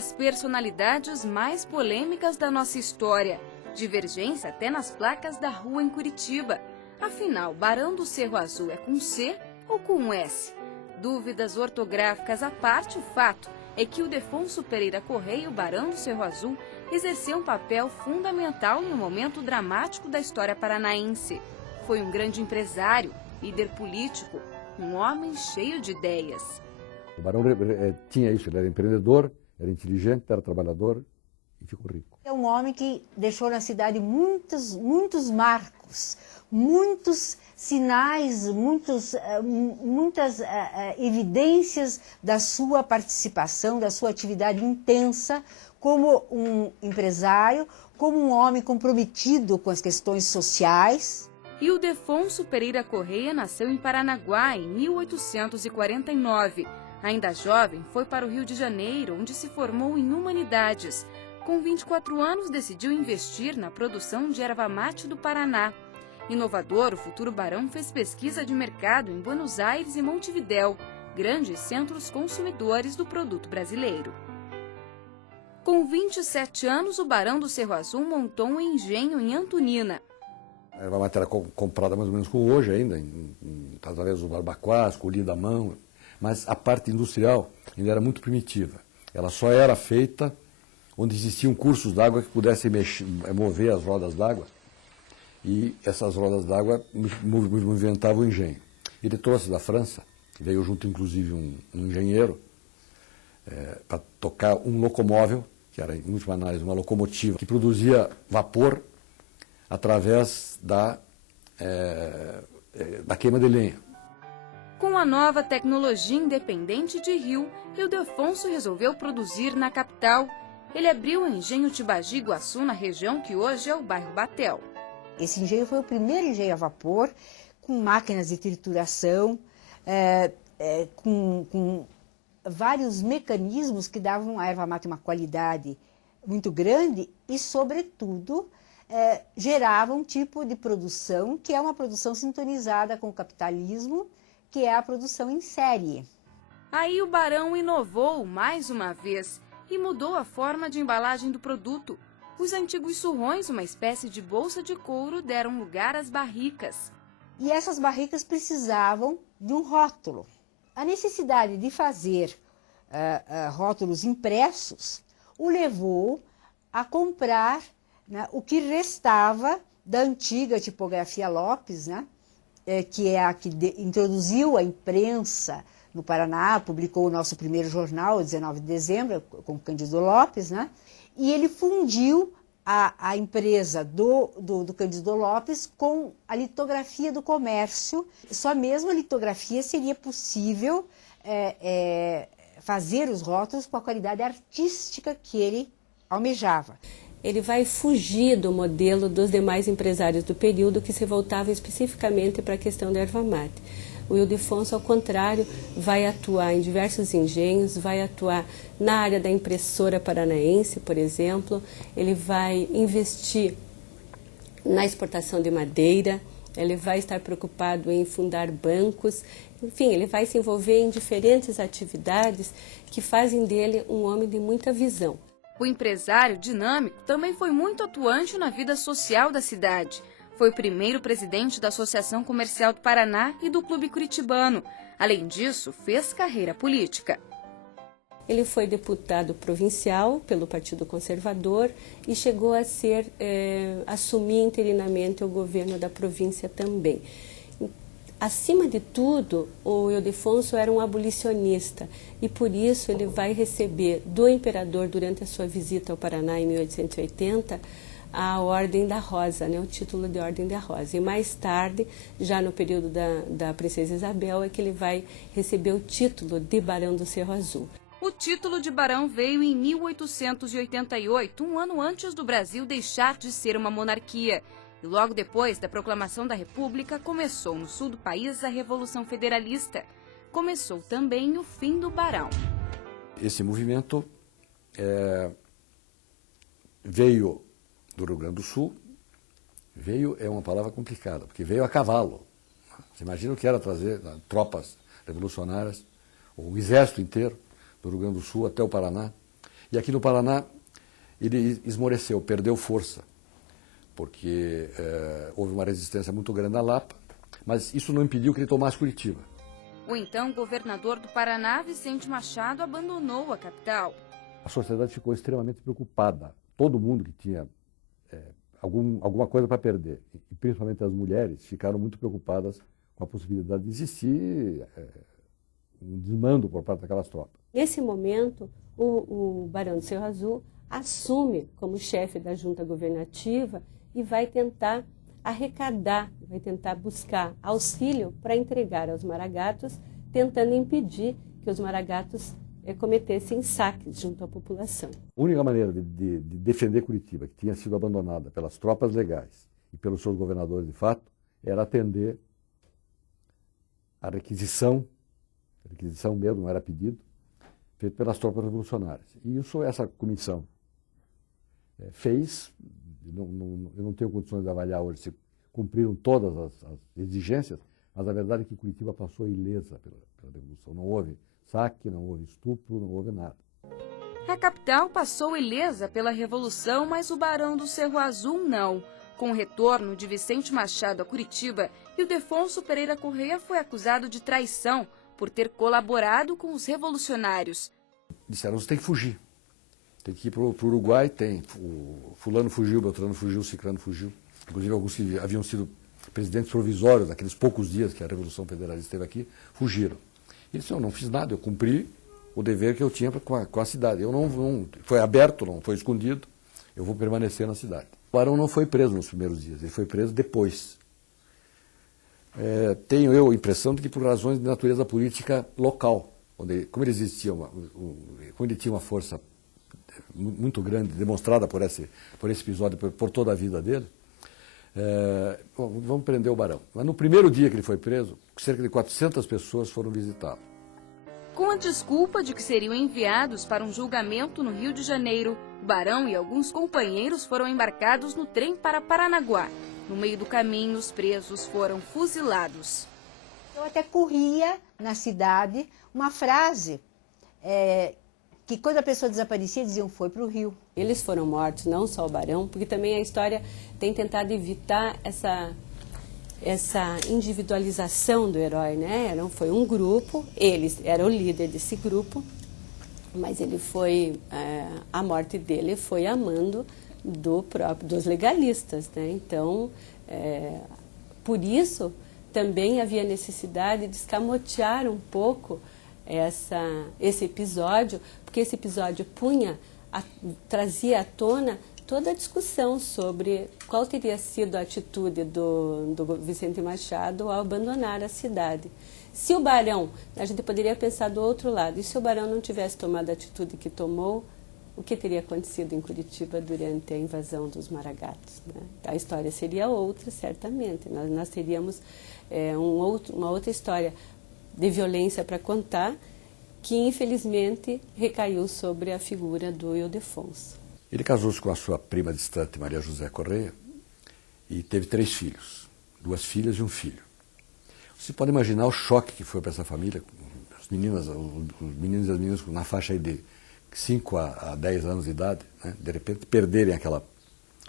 das personalidades mais polêmicas da nossa história. Divergência até nas placas da rua em Curitiba. Afinal, Barão do Cerro Azul é com C ou com S? Dúvidas ortográficas à parte, o fato é que o Ildefonso Pereira Correia, o Barão do Cerro Azul, exerceu um papel fundamental em um momento dramático da história paranaense. Foi um grande empresário, líder político, um homem cheio de ideias. O Barão tinha isso, ele era empreendedor, era inteligente, era trabalhador e ficou rico. É um homem que deixou na cidade muitos marcos, muitos sinais, muitas evidências da sua participação, da sua atividade intensa como um empresário, como um homem comprometido com as questões sociais. Ildefonso Pereira Correia nasceu em Paranaguá em 1849. Ainda jovem, foi para o Rio de Janeiro, onde se formou em Humanidades. Com 24 anos, decidiu investir na produção de erva mate do Paraná. Inovador, o futuro barão fez pesquisa de mercado em Buenos Aires e Montevidéu, grandes centros consumidores do produto brasileiro. Com 27 anos, o Barão do Cerro Azul montou um engenho em Antonina. A erva mate era comprada mais ou menos como hoje ainda, através do barbacoa, colhida à mão, mas a parte industrial ainda era muito primitiva. Ela só era feita onde existiam cursos d'água que pudessem mover as rodas d'água, e essas rodas d'água movimentavam o engenho. Ele trouxe da França, veio junto inclusive um engenheiro, para tocar um locomóvel, que era em última análise uma locomotiva, que produzia vapor através da queima de lenha. Com a nova tecnologia independente de Rio, Ildefonso resolveu produzir na capital. Ele abriu o engenho Tibagi Guaçu na região que hoje é o bairro Batel. Esse engenho foi o primeiro engenho a vapor, com máquinas de trituração, com vários mecanismos que davam à erva mate uma qualidade muito grande e, sobretudo, geravam um tipo de produção que é uma produção sintonizada com o capitalismo, que é a produção em série. Aí o Barão inovou mais uma vez e mudou a forma de embalagem do produto. Os antigos surrões, uma espécie de bolsa de couro, deram lugar às barricas. E essas barricas precisavam de um rótulo. A necessidade de fazer rótulos impressos o levou a comprar, né, o que restava da antiga tipografia Lopes, né, que é a que introduziu a imprensa no Paraná, publicou o nosso primeiro jornal, 19 de dezembro, com Cândido Lopes, né? E ele fundiu a empresa do Cândido Lopes com a litografia do comércio. Só mesmo a litografia seria possível fazer os rótulos com a qualidade artística que ele almejava. Ele vai fugir do modelo dos demais empresários do período que se voltavam especificamente para a questão da erva mate. O Ildefonso, ao contrário, vai atuar em diversos engenhos, vai atuar na área da impressora paranaense, por exemplo, ele vai investir na exportação de madeira, ele vai estar preocupado em fundar bancos, enfim, ele vai se envolver em diferentes atividades que fazem dele um homem de muita visão. O empresário dinâmico também foi muito atuante na vida social da cidade. Foi o primeiro presidente da Associação Comercial do Paraná e do Clube Curitibano. Além disso, fez carreira política. Ele foi deputado provincial pelo Partido Conservador e chegou a assumir interinamente o governo da província também. Acima de tudo, o Ildefonso era um abolicionista e por isso ele vai receber do imperador durante a sua visita ao Paraná em 1880 a Ordem da Rosa, né, o título de Ordem da Rosa. E mais tarde, já no período da Princesa Isabel, é que ele vai receber o título de Barão do Cerro Azul. O título de barão veio em 1888, um ano antes do Brasil deixar de ser uma monarquia. E logo depois da proclamação da República, começou no sul do país a Revolução Federalista. Começou também o fim do barão. Esse movimento veio do Rio Grande do Sul. Veio é uma palavra complicada, porque veio a cavalo. Você imagina o que era trazer tropas revolucionárias, o exército inteiro do Rio Grande do Sul até o Paraná. E aqui no Paraná, ele esmoreceu, perdeu força, porque houve uma resistência muito grande na Lapa, mas isso não impediu que ele tomasse Curitiba. O então governador do Paraná, Vicente Machado, abandonou a capital. A sociedade ficou extremamente preocupada. Todo mundo que tinha alguma coisa para perder, e principalmente as mulheres, ficaram muito preocupadas com a possibilidade de existir um desmando por parte daquelas tropas. Nesse momento, o Barão do Cerro Azul assume como chefe da junta governativa e vai tentar arrecadar, vai tentar buscar auxílio para entregar aos maragatos, tentando impedir que os maragatos cometessem saques junto à população. A única maneira de defender Curitiba, que tinha sido abandonada pelas tropas legais e pelos seus governadores de fato, era atender a requisição mesmo, não era pedido, feito pelas tropas revolucionárias. E isso essa comissão fez. Eu não tenho condições de avaliar hoje se cumpriram todas as exigências, mas a verdade é que Curitiba passou ilesa pela Revolução. Não houve saque, não houve estupro, não houve nada. A capital passou ilesa pela Revolução, mas o Barão do Cerro Azul não. Com o retorno de Vicente Machado a Curitiba, Ildefonso Pereira Correia foi acusado de traição por ter colaborado com os revolucionários. Disseram, você tem que fugir. Tem que ir para o Uruguai, o fulano fugiu, Beltrano fugiu, Cicrano fugiu. Inclusive alguns que haviam sido presidentes provisórios naqueles poucos dias que a Revolução Federalista esteve aqui, fugiram. E disse, eu não fiz nada, eu cumpri o dever que eu tinha com a cidade. Eu não foi aberto, não foi escondido, eu vou permanecer na cidade. O Barão não foi preso nos primeiros dias, ele foi preso depois. Tenho eu a impressão de que por razões de natureza política local, como ele existia, como ele tinha uma força muito grande, demonstrada por esse episódio, por toda a vida dele, vamos prender o Barão. Mas no primeiro dia que ele foi preso, cerca de 400 pessoas foram visitá-lo. Com a desculpa de que seriam enviados para um julgamento no Rio de Janeiro, o Barão e alguns companheiros foram embarcados no trem para Paranaguá. No meio do caminho, os presos foram fuzilados. Eu até corria na cidade uma frase que quando a pessoa desaparecia diziam foi para o Rio. Eles foram mortos, não só o Barão, porque também a história tem tentado evitar essa individualização do herói, né? Foi um grupo, ele era o líder desse grupo, mas ele foi, a morte dele foi a mando dos legalistas, né? Então, por isso também havia necessidade de escamotear um pouco esse episódio, porque esse episódio trazia à tona toda a discussão sobre qual teria sido a atitude do Vicente Machado ao abandonar a cidade. Se o Barão, a gente poderia pensar do outro lado, e se o Barão não tivesse tomado a atitude que tomou, o que teria acontecido em Curitiba durante a invasão dos maragatos, né? A história seria outra, certamente. Nós teríamos uma outra história de violência para contar, que infelizmente recaiu sobre a figura do Ildefonso. Ele casou-se com a sua prima distante, Maria José Correia, e teve 3 filhos, 2 filhas e um filho. Você pode imaginar o choque que foi para essa família, os meninos e as meninas na faixa aí de 5 a 10 anos de idade, né? De repente perderem aquela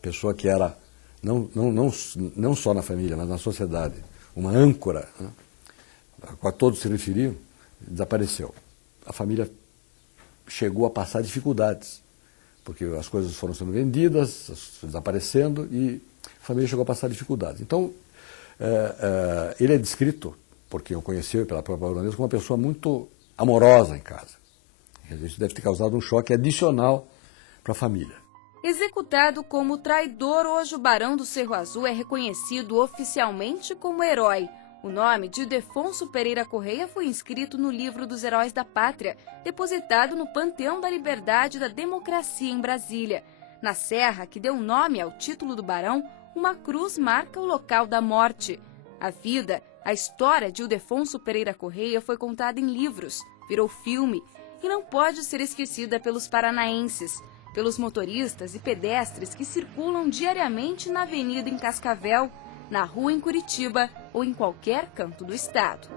pessoa que era, não só na família, mas na sociedade, uma âncora, né? A qual todos se referiam, desapareceu. A família chegou a passar dificuldades, porque as coisas foram sendo vendidas, desaparecendo, e a família chegou a passar dificuldades. Então, ele é descrito, porque eu conheci pela própria baronesa, como uma pessoa muito amorosa em casa. Isso deve ter causado um choque adicional para a família. Executado como traidor, hoje o Barão do Cerro Azul é reconhecido oficialmente como herói. O nome de Ildefonso Pereira Correia foi inscrito no livro dos Heróis da Pátria, depositado no Panteão da Liberdade e da Democracia em Brasília. Na serra que deu nome ao título do Barão, uma cruz marca o local da morte. A vida, a história de Ildefonso Pereira Correia foi contada em livros, virou filme e não pode ser esquecida pelos paranaenses, pelos motoristas e pedestres que circulam diariamente na avenida em Cascavel, na rua em Curitiba ou em qualquer canto do estado.